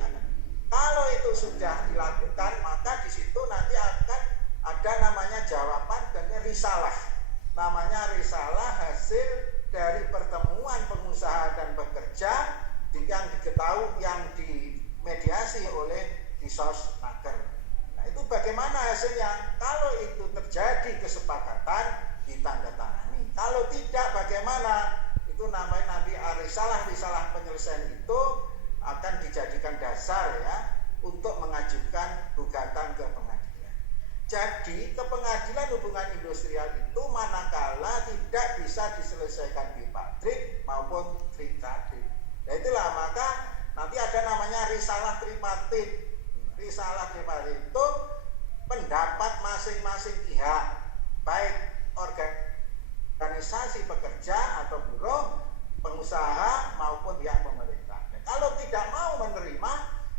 nanti kalau itu sudah dilakukan, maka di situ nanti akan ada namanya jawaban dan risalah. Namanya risalah hasil dari pertemuan pengusaha dan pekerja yang diketahui, yang dimediasi oleh Disosnaker. Nah, itu bagaimana hasilnya? Kalau itu terjadi kesepakatan, ditandatangani. Kalau tidak, bagaimana? Itu namanya nanti risalah penyelesaian itu akan dijadikan dasar ya untuk mengajukan gugatan ke pengadilan. Jadi ke pengadilan hubungan industrial itu manakala tidak bisa diselesaikan bipatrik maupun tripartit. Nah itulah maka nanti ada namanya risalah tripartit. Risalah tripartit itu pendapat masing-masing pihak, baik organisasi pekerja atau buruh, pengusaha maupun pihak pemerintah. Dan kalau tidak mau menerima,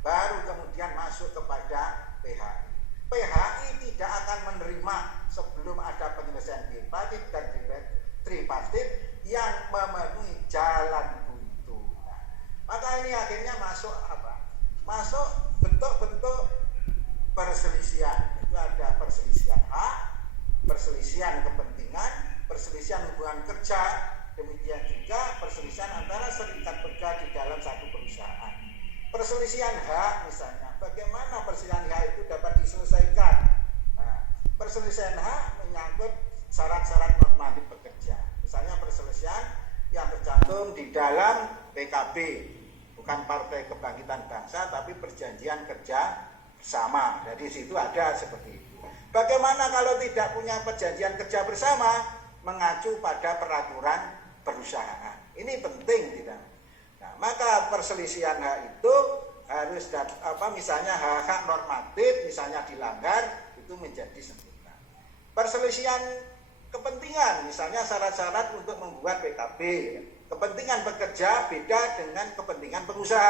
baru kemudian masuk kepada PHI. PHI tidak akan menerima sebelum ada penyelesaian bipartit dan tripartit yang memenuhi jalan buntu. Nah, maka ini akhirnya masuk apa? Masuk bentuk-bentuk perselisihan. Itu ada perselisihan hak, perselisihan kepentingan, perselisihan hubungan kerja, demikian juga perselisihan antara serikat pekerja di dalam satu perusahaan. Perselisihan hak misalnya, bagaimana perselisihan hak itu dapat diselesaikan? Nah, perselisihan hak menyangkut syarat-syarat normatif pekerja. Misalnya perselisihan yang tercantum di dalam PKB, bukan Partai Kebangkitan Bangsa, tapi Perjanjian Kerja Bersama. Jadi situ ada seperti itu. Bagaimana kalau tidak punya perjanjian kerja bersama? Mengacu pada peraturan perusahaan. Ini penting tidak? Nah, maka perselisihan hak itu harus misalnya hak-hak normatif misalnya dilanggar, itu menjadi sempurna. Perselisihan kepentingan misalnya syarat-syarat untuk membuat PKB, kepentingan pekerja beda dengan kepentingan pengusaha.